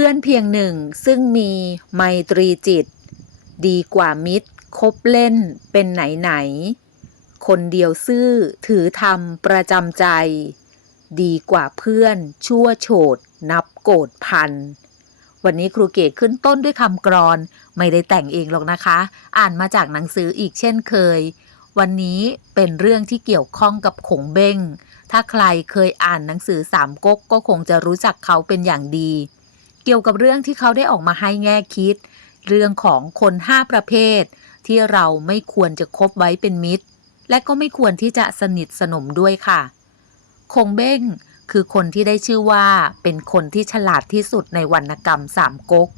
พื่อนเพียงหนึ่งซึ่งมีไมตรีจิต ดีกว่ามิตรคบเล่นเป็นไหนไหน คนเดียวซื่อถือธรรมประจำใจ ดีกว่าเพื่อนชั่วโฉดนับโกรธพัน วันนี้ครูเกตขึ้นต้นด้วยคำกรอนไม่ได้แต่งเองหรอกนะคะ อ่านมาจากหนังสืออีกเช่นเคย วันนี้เป็นเรื่องที่เกี่ยวข้องกับขงเบ้งถ้าใครเคยอ่านหนังสือสามก๊กก็คงจะรู้จักเขาเป็นอย่างดี เกี่ยวกับเรื่องที่เขาได้ออกมาให้แง่คิด เรื่องของคนห้าประเภท ที่เราไม่ควรจะคบไว้เป็นมิตร และก็ไม่ควรที่จะสนิทสนมด้วยค่ะ คงเบ้งคือคนที่ได้ชื่อว่าเป็นคนที่ฉลาดที่สุดในวรรณกรรมสามก๊ก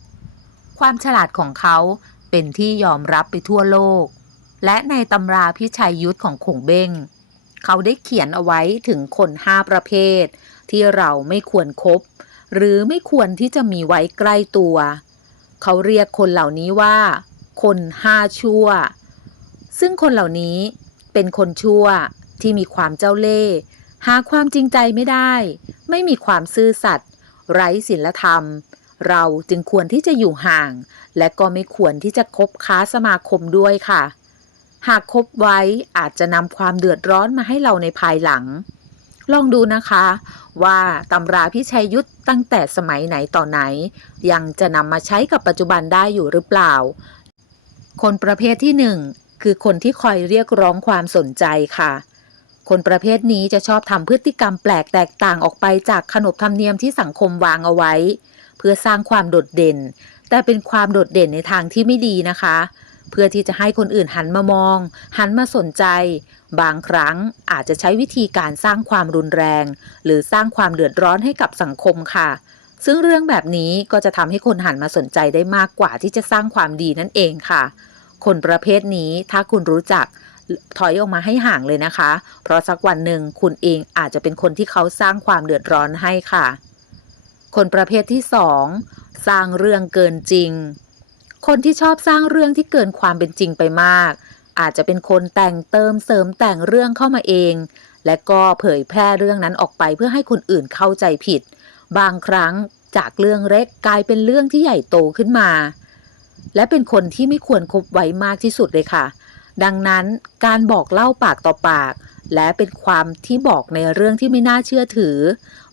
ความฉลาดของเขาเป็นที่ยอมรับไปทั่วโลก และในตำราพิชัยยุทธของคงเบ้งเขาได้เขียนเอาไว้ถึงคนห้าประเภท ที่เราไม่ควรครบ หรือไม่ควรที่จะมีไว้ใกล้ตัว เขาเรียกคนเหล่านี้ว่า คนห้าชั่ว ซึ่งคนเหล่านี้เป็นคนชั่วที่มีความเจ้าเล่ห์หาความจริงใจไม่ได้ ไม่มีความซื่อสัตย์ไร้ศีลธรรม เราจึงควรที่จะอยู่ห่าง และก็ไม่ควรที่จะคบค้าสมาคมด้วยค่ะ หากคบไว้อาจจะนำความเดือดร้อนมาให้เราในภายหลัง ลองดูนะคะ ว่าตำราพิชัยยุทธตั้งแต่สมัยไหนต่อไหน ยังจะนำมาใช้กับปัจจุบันได้อยู่หรือเปล่า คนประเภทที่หนึ่งคือคนที่คอยเรียกร้องความสนใจค่ะ คนประเภทนี้จะชอบทำพฤติกรรมแปลกแตกต่างออกไปจากขนบธรรมเนียมที่สังคมวางเอาไว้ เพื่อสร้างความโดดเด่น แต่เป็นความโดดเด่นในทางที่ไม่ดีนะคะ เพื่อที่จะให้คนอื่นหันมามอง หันมาสนใจ บางครั้งอาจจะใช้วิธีการสร้างความรุนแรง หรือสร้างความเดือดร้อนให้กับสังคมค่ะ ซึ่งเรื่องแบบนี้ก็จะทำให้คนหันมาสนใจได้มากกว่าที่จะสร้างความดีนั่นเองค่ะ คนประเภทนี้ถ้าคุณรู้จักถอยออกมาให้ห่างเลยนะคะ เพราะสักวันหนึ่งคุณเองอาจจะเป็นคนที่เขาสร้างความเดือดร้อนให้ค่ะ คนประเภทที่สองสร้างเรื่องเกินจริง คนที่ชอบสร้างเรื่องที่เกินความเป็นจริงไปมาก อาจจะเป็นคนแต่งเติมเสริมแต่งเรื่องเข้ามาเอง และก็เผยแพร่เรื่องนั้นออกไปเพื่อให้คนอื่นเข้าใจผิด บางครั้งจากเรื่องเล็กกลายเป็นเรื่องที่ใหญ่โตขึ้นมา และเป็นคนที่ไม่ควรคบไว้มากที่สุดเลยค่ะ ดังนั้นการบอกเล่าปากต่อปาก และเป็นความที่บอกในเรื่องที่ไม่น่าเชื่อถือ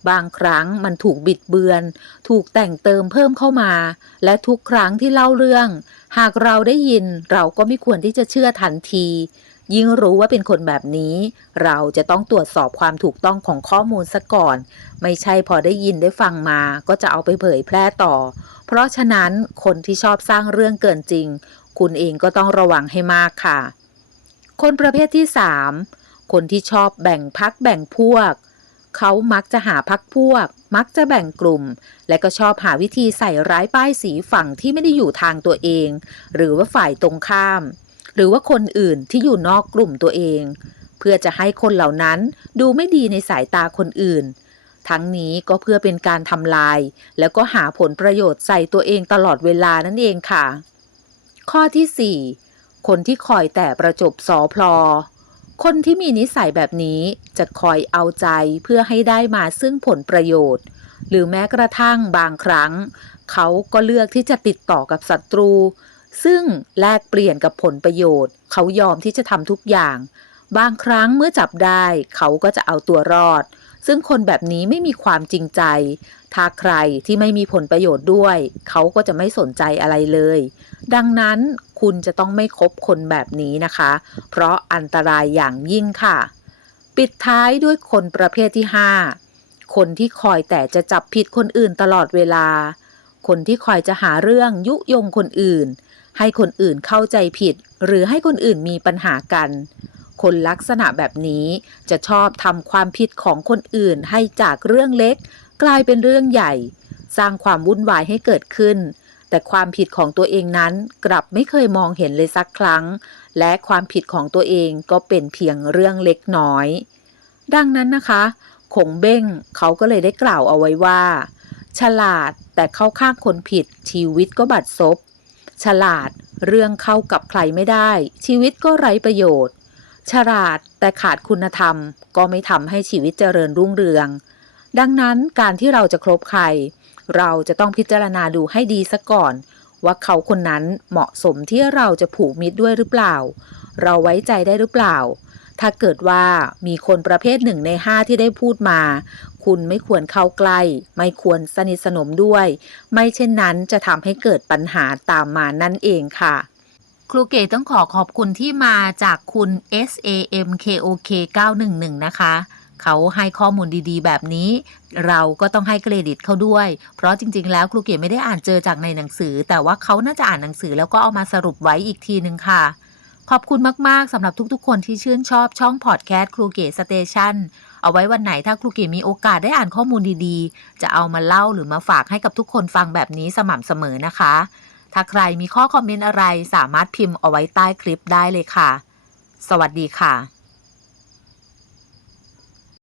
บางครั้งมันถูกบิดเบือน ถูกแต่งเติมเพิ่มเข้ามา และทุกครั้งที่เล่าเรื่อง หากเราได้ยินเราก็ไม่ควรที่จะเชื่อทันที ยิ่งรู้ว่าเป็นคนแบบนี้ เราจะต้องตรวจสอบความถูกต้องของข้อมูลซะก่อน ไม่ใช่พอได้ยินได้ฟังมาก็จะเอาไปเผยแพร่ต่อ เพราะฉะนั้นคนที่ชอบสร้างเรื่องเกินจริง คุณเองก็ต้องระวังให้มากค่ะ คนประเภทที่ 3 คนที่ชอบแบ่งพักแบ่งพวก เขามักจะหาพักพวก มักจะแบ่งกลุ่ม และก็ชอบหาวิธีใส่ร้ายป้ายสีฝั่งที่ไม่ได้อยู่ทางตัวเอง หรือว่าฝ่ายตรงข้าม หรือว่าคนอื่นที่อยู่นอกกลุ่มตัวเอง เพื่อจะให้คนเหล่านั้นดูไม่ดีในสายตาคนอื่น ทั้งนี้ก็เพื่อเป็นการทำลาย แล้วก็หาผลประโยชน์ใส่ตัวเองตลอดเวลานั่นเองค่ะ ข้อที่ 4 คนที่คอยแต่ประจบสอพลอ คนที่มีนิสัยแบบนี้จะคอยเอาใจเพื่อให้ได้มาซึ่งผลประโยชน์ หรือแม้กระทั่งบางครั้ง เขาก็เลือกที่จะติดต่อกับศัตรู ซึ่งแลกเปลี่ยนกับผลประโยชน์ เขายอมที่จะทำทุกอย่าง บางครั้งเมื่อจับได้ เขาก็จะเอาตัวรอด ซึ่งคนแบบนี้ไม่มีความจริงใจ ถ้าใครที่ไม่มีผลประโยชน์ด้วย เขาก็จะไม่สนใจอะไรเลย ดังนั้นคุณจะต้องไม่คบคนแบบนี้นะคะ เพราะอันตรายอย่างยิ่งค่ะ ปิดท้ายด้วยคนประเภทที่ 5 คนที่คอยแต่จะจับผิดคนอื่นตลอดเวลา คนที่คอยจะหาเรื่องยุยงคนอื่น ให้คนอื่นเข้าใจผิด หรือให้คนอื่นมีปัญหากัน คนลักษณะแบบนี้จะชอบทำความผิดของคนอื่นให้จากเรื่องเล็ก กลายเป็นเรื่องใหญ่ สร้างความวุ่นวายให้เกิดขึ้น แต่ความผิดของตัวเองนั้นกลับไม่เคยมองเห็นเลยสักครั้ง และความผิดของตัวเองก็เป็นเพียงเรื่องเล็กน้อย ดังนั้นนะคะคงเบ้งเขาก็เลยได้กล่าวเอาไว้ว่า ฉลาดแต่เข้าข้างคนผิด ชีวิตก็บัดซบฉลาดเรื่องเข้ากับใครไม่ได้ ชีวิตก็ไร้ประโยชน์ ฉลาดแต่ขาดคุณธรรม ก็ไม่ทำให้ชีวิตเจริญรุ่งเรือง ดังนั้นการที่เราจะครบใคร เราจะต้องพิจารณาดูให้ดีซะก่อน ว่าเขาคนนั้นเหมาะสมที่เราจะผูกมิตรด้วยหรือเปล่า เราไว้ใจได้หรือเปล่า ถ้าเกิดว่ามีคนประเภทหนึ่งในห้าที่ได้พูดมา คุณไม่ควรเข้าใกล้ ไม่ควรสนิทสนมด้วย ไม่เช่นนั้นจะทำให้เกิดปัญหาตามมานั่นเองค่ะ ครูเกตต้องขอขอบคุณที่มาจากคุณ SAMKOK 911 นะคะ เขาให้ข้อมูลดีๆ แบบนี้ เราก็ต้องให้เครดิตเขาด้วย เพราะจริง ๆ แล้วครูเกตไม่ได้อ่านเจอจากในหนังสือ แต่ว่าเขาน่าจะอ่านหนังสือแล้วก็เอามาสรุปไว้อีกทีหนึ่งค่ะ ขอบคุณมากๆสำหรับทุกๆ คนที่ชื่นชอบช่องพอดแคสต์ครูเกตสเตชันเอาไว้วันไหนถ้าครูเกตมีโอกาสได้อ่านข้อมูลดีๆ จะเอามาเล่าหรือมาฝากให้กับทุกคนฟังแบบนี้สม่ำเสมอนะคะ ถ้าใครมีข้อคอมเมนต์อะไรสามารถพิมพ์เอาไว้ใต้คลิปได้เลยค่ะ สวัสดีค่ะ